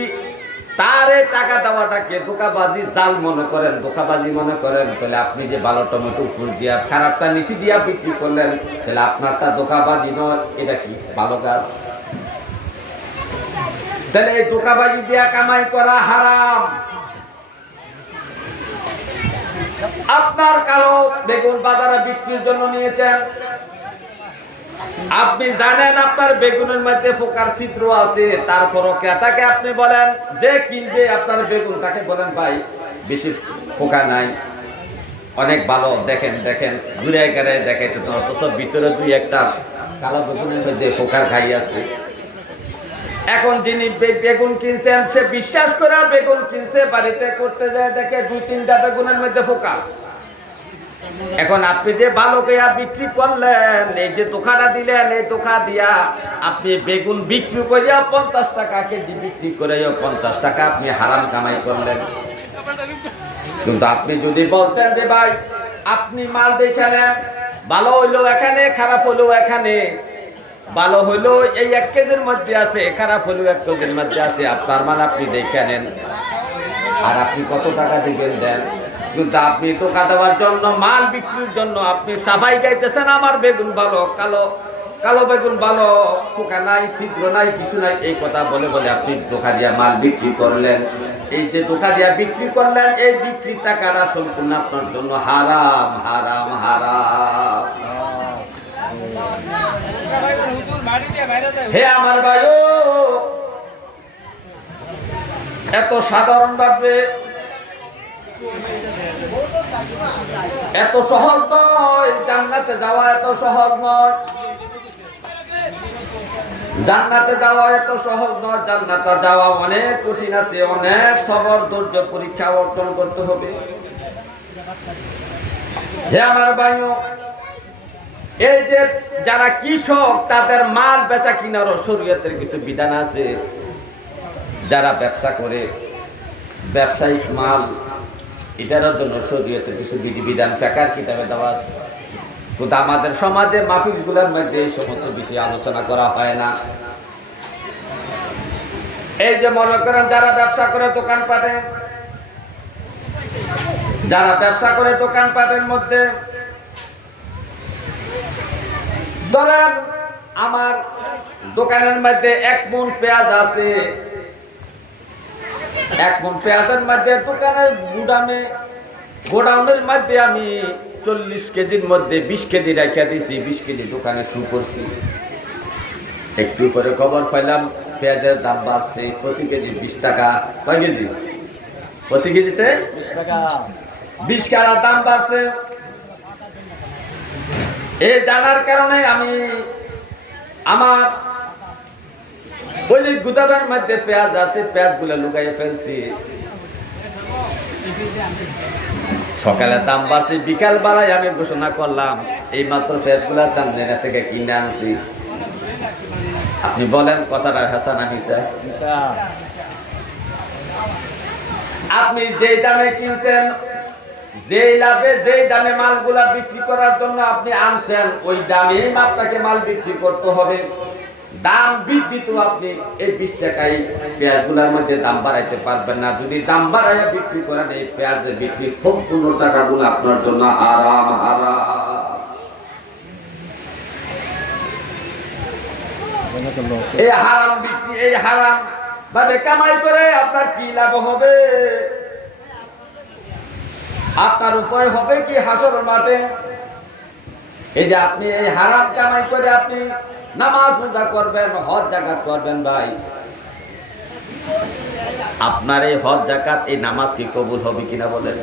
তারে টাকা দেওয়াটাকে ধোঁকাবাজি, জাল মনে করেন, ধোঁকাবাজি মনে করেন, তাহলে আপনি যে ভালো টমেটো ফুল দিয়া খারাপটা নিচে দিয়া বিক্রি করলেন, তাহলে আপনারটা ধোঁকাবাজি নয়, এটা কি ভালো কাজ? তাহলে এই ধোঁকাবাজি দিয়া কামাই করা হারাম। আপনার কালো বেগুন বাজারে বিক্রির জন্য নিয়েছেন, আপনি জানেন আপনার বেগুনের মধ্যে ফোকার ছিদ্র আছে, তারপরও ক্রেতাকে আপনি বলেন, যে কিনবে আপনার বেগুন তাকে বলেন ভাই বেশি ফোকা নাই, অনেক ভালো, দেখেন দেখেন, ঘুরে গেড়ে দেখাইতেছেন, অথচ ভিতরে 2-1টা কালো বেগুনের মধ্যে ফোকার খাই আছে। এখন যিনি বেগুন কিনছেন সে বিশ্বাস করে বেগুন কিনছে, বাড়িতে করতে যায় দেখে 2-3টা বেগুনের মধ্যে ফোকা। এখন আপনি যে ভালো কেয়া বিক্রি করলেন, এই যে ধোঁকাটা দিলেন, এই ধোঁকা দিয়া আপনি বেগুন বিক্রি করিয়া 50 টাকা কেজি বিক্রি করে 50 টাকা আপনি হারাম কামাই করলেন। কিন্তু আপনি যদি বলতেন যে ভাই আপনি মাল দেখে নেন, ভালো হইলো এখানে, খারাপ হইলো এখানে, ভালো হইলো এই 1 কেজির মধ্যে আছে, খারাপ হইলো 1 কেজির মধ্যে আছে, আপনার মাল আপনি দেখে নেন, আর আপনি কত টাকা দিবেন দেন। কিন্তু আপনি ধোঁকা দেওয়ার জন্য, মাল বিক্রির জন্য আপনি সাফাই গাইতেছেন, আমার বেগুন ভালো, কালো কালো বেগুন ভালো, ফোকা নাই, ছিদ্র নাই, কিছু নাই, এই কথা বলে বলে আপনি ধোঁকা দিয়া মাল বিক্রি করলেন। এই যে ধোঁকা দিয়া বিক্রি করলেন, এই বিক্রির টাকাটা সম্পূর্ণ আপনার জন্য হারাম, হারাম, হারাম। হে আমার ভাইও, এত সাধারণ ভাবে, এত সহজ নয় জান্নাতে যাওয়া, এত সহজ নয় জান্নাতে যাওয়া, এত সহজ নয়। জান্নাতে যাওয়া অনেক কঠিন আছে, অনেক সবর ধৈর্য পরীক্ষা অর্জন করতে হবে। হে আমার ভাইও, এই যে যারা কৃষক তাদের মাল বেচা কিনারও শরীয়তের কিছু বিধান আছে। যারা ব্যবসা করে, ব্যবসায়িক মাল, এটার জন্য শরীয়তের কিছু বিধিবিধান ফিকহের কিতাবে দেওয়া আছে। কিন্তু আমাদের সমাজে মাহফিলগুলোর মধ্যে এই সমস্ত বিষয়ে আলোচনা করা হয় না। এই যে মনে করেন যারা ব্যবসা করে দোকানপাটে, যারা ব্যবসা করে দোকানপাটের মধ্যে, ধরেন আমার দোকানের মধ্যে 1 মণ পেঁয়াজ আছে, 1 মণ পেঁয়াজের মধ্যে দোকানের গোডাউনের মধ্যে আমি 40 কেজির মধ্যে 20 কেজি রেখে দিয়েছি, 20 কেজি দোকানে শুরু করছি। একটু পরে খবর পাইলাম পেঁয়াজের দাম বাড়ছে, প্রতি কেজি 20 টাকা। কয় কেজি? প্রতি কেজিতে 20 টাকা, 20 টাকা দাম বাড়ছে। এই জানার কারণে আমি আমার ওই যে গুদামের মধ্যে পেঁয়াজ আছে, পেঁয়াজগুলো লুকাইয়ে ফেলছি। সকালে দাম বাড়ছে, বিকাল বেলায় আমি ঘোষণা করলাম এই মাত্র পেঁয়াজগুলা চান্দিনা থেকে কিনে আনছি। আপনি বলেন কথাটা হাসা না মিছা? আপনি যেই দামে কিনছেন, যেই লাভে যেই দামে মালগুলা বিক্রি করার জন্য আপনি আনছেন, ওই দামেই আপনাকে মাল বিক্রি করতে হবে। দাম বৃদ্ধি তো আপনি এই 20 টাকায় পেঁয়াজগুলোর মধ্যে দাম বাড়াইতে পারবেন না। যদি দাম বাড়াইয়া বিক্রি করেন, এই পেঁয়াজের বিক্রি সম্পূর্ণ টাকাগুলো আপনার জন্য হারাম হারাম। এই হারাম বিক্রি, এই হারাম ভাবে কামাই করে আপনার কি লাভ হবে? আপনার উপায় হবে কি হাসরের মাঠে? এই যে আপনি এই হারাম কামাই করে আপনি নামাজ রোজা করবেন, হজ যাকাত করবেন, ভাই আপনার এই হজ যাকাত এই নামাজ কি কবুল হবে কিনা বলেন?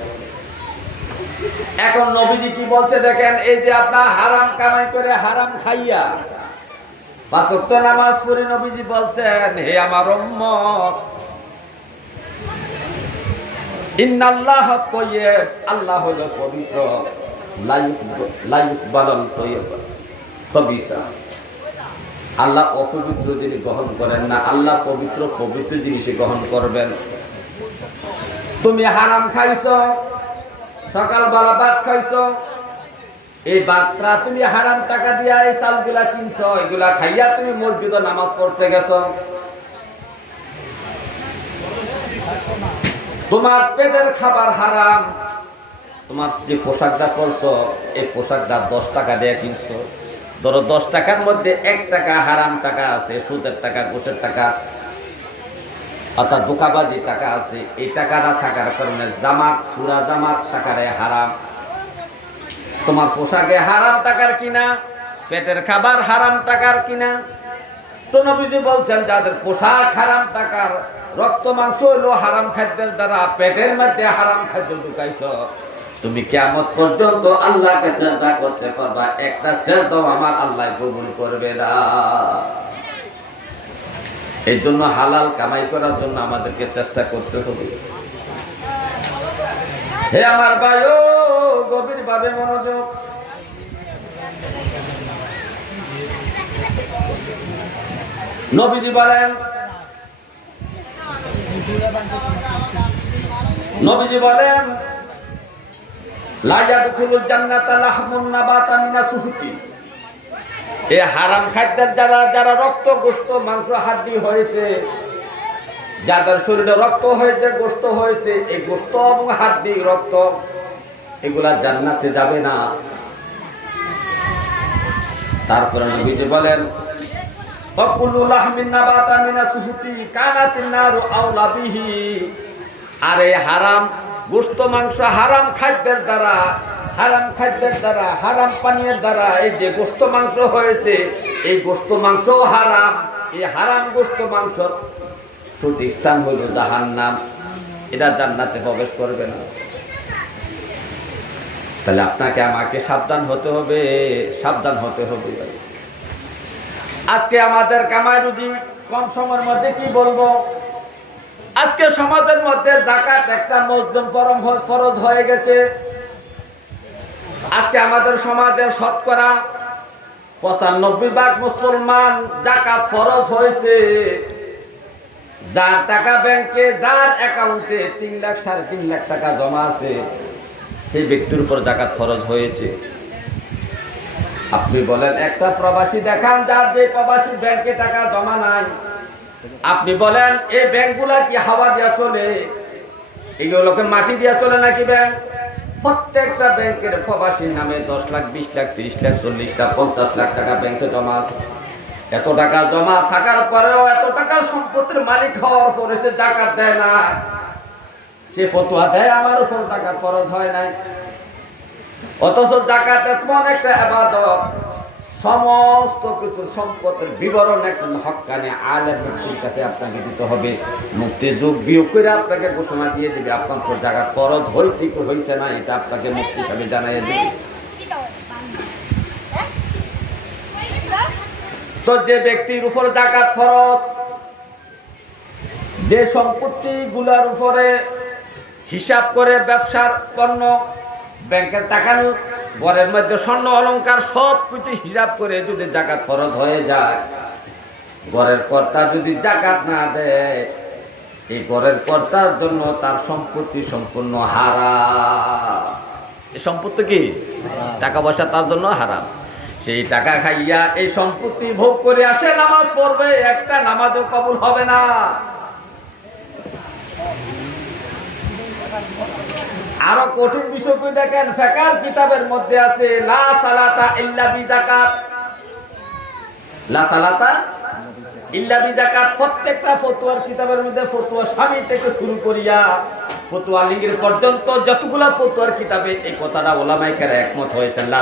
এখন নবীজি কি বলছে দেখেন, এই যে আপনার হারাম কামাই করে হারাম খাইয়া 5 ওয়াক্ত নামাজ পড়ে নবীজি বলছেন, হে আমার উম্মত, ইন্নাল্লাহ তাইয়্যিব, আল্লাহ হলো পবিত্র, লা ইকবালুল তাইয়্যিব খাবিসা। আল্লাহ অপবিত্র জিনিস গ্রহণ করেন না, আল্লাহ পবিত্র পবিত্র জিনিস গ্রহণ করবেন। তুমি হারাম খাইছো, সকালবেলা ভাত খাইছো, এই ভাতটা তুমি হারাম টাকা দিয়া এই চালগুলা কিনছো, এগুলা খাইয়া তুমি মসজিদে নামাজ পড়তে গেছো। তোমার পেটের খাবার হারাম, তোমার যে পোশাকটা পরছো এই পোশাকটা 10 টাকা দিয়ে কিনছো। ধরো 10 টাকার মধ্যে 1 টাকা হারাম টাকা আছে, সুদের টাকা, ঘুষের টাকা, অর্থাৎ ধোঁকাবাজি টাকা আছে। এই টাকাটা থাকার কারণে জামাত, পুরা জামাত টাকারে হারাম। তোমার পোশাকে হারাম টাকার কিনা, পেটের খাবার হারাম টাকার কিনা। তো নবীজি বলছেন যাদের পোশাক হারাম টাকার, রক্ত মাংস হইলো হারাম খাদ্যের দ্বারা পেটের মধ্যে হারাম খাদ্য ঢুকাইছ, তুমি কিয়ামত পর্যন্ত আল্লাহকে সিজদা করতে পারবা, একটা সিজদাও আমার আল্লাহ কবুল করবে না। এই জন্য হালাল কামাই করার জন্য আমাদেরকে চেষ্টা করতে হবে। হে আমার ভাইও, গভীর ভাবে মনোযোগ। নবীজি বলেন, নবীজি বলেন, লা ইয়াদখুলুল জান্নাতা লাহমুন নাবাতা মিনা সুহুতি। এই হারাম খাদ্যের যারা যারা রক্ত, গোশত, মাংস, হাড্ডি হয়েছে, যাদের শরীরে রক্ত হয়েছে, গোশত হয়েছে, এই গোশত এবং হাড্ডি, রক্ত এগুলা জান্নাতে যাবে না। তারপরে নবীজি বলেন, ফাকুলু লাহমিন নাবাতা মিনা সুহুতি কানাতিন নারু আওলা বিহি। আর এই হারাম গোশত, মাংস, হারাম খাদ্যের দ্বারা, হারাম খাদ্যের দ্বারা, হারাম পানীয়ের দ্বারা এই যে গোশত মাংস হয়েছে, এই গোশত মাংস হারাম। এই হারাম গোশত মাংস সঠিক স্থান হইল জাহান্নাম, এটা জান্নাতে প্রবেশ করবে না। তাহলে আপনাকে আমাকে সাবধান হতে হবে, সাবধান হতে হবে। আজকে আমাদের কামাই রুজি কম সময়ের মধ্যে কি বলবো, আজকে সমাজের মধ্যে যাকাত একটা মজলুম ফরজ হয়ে গেছে। আজকে আমাদের সমাজের শতকরা 95% মুসলমান যাকাত ফরজ হয়েছে। যার টাকা ব্যাংকে, যার অ্যাকাউন্টে 3 লাখ 3.5 লাখ টাকা জমা আছে, সেই ব্যক্তির উপর যাকাত ফরজ হয়েছে। আপনি বলেন একটা প্রবাসী দেখান যার যে প্রবাসী ব্যাংকে টাকা জমা নাই। আপনি বলেন এই ব্যাংকগুলা কি হাওয়া দিয়া চলে? এগুলোকে মাটি দিয়া চলে নাকি ব্যাংক? প্রত্যেকটা ব্যাংকের প্রবাসীর নামে 10 লাখ 20 লাখ 30 লাখ 40 লাখ 50 লাখ টাকা ব্যাংকে জমা আছে। এত টাকা জমা থাকার পরেও এত টাকা সম্পত্তির মালিক হওয়ার পরে সে জাকাত দেয় না। সে ফতোয়া দেয় আমার উপর জাকাত ফরজ হয় নাই। অথচ জাকাত এমন একটা ইবাদত, সমস্ত কিছু সম্পদের বিবরণ একজন হক্কানি আলেম মুফতির কাছে আপনাকে দিতে হবে। মুফতি যোগ বিয়োগ করে আপনাকে ঘোষণা দিয়ে দিবে আপনার উপর জাকাত ফরজ হয়েছে কি হয়েছে না, এটা আপনাকে মুফতি সাহেব জানাই দিবে। তো যে ব্যক্তির উপর জাকাত ফরজ, যে সম্পত্তি গুলার উপরে হিসাব করে ব্যবসার পণ্য, ব্যাংকের টাকা, ঘরের মধ্যে স্বর্ণ অলংকার সব কিছু হিসাব করে যদি জাকাত ফরজ হয়ে যায়, ঘরের কর্তা যদি জাকাত না দেয়, এই ঘরের কর্তার জন্য তার সম্পত্তি সম্পূর্ণ হারাম। এই সম্পত্তি কি? টাকা পয়সা তার জন্য হারাম। সেই টাকা খাইয়া এই সম্পত্তি ভোগ করে আসে, নামাজ পড়বে, একটা নামাজও কবুল হবে না। আরো কঠিন বিষয় কি দেখেন, ফিকহের কিতাবের মধ্যে আছে লা সালাতা ইল্লা বিযাকাত, লা সালাতা ইল্লা বিযাকাত। প্রত্যেকটা ফতোয়ার কিতাবের মধ্যে ফতোয়া স্বামী থেকে শুরু করিয়া ফতোয়া লিগের পর্যন্ত যতগুলা ফতোয়ার কিতাবে এই কথাটা উলামায়ে কেরাম একমত হয়েছেন। লা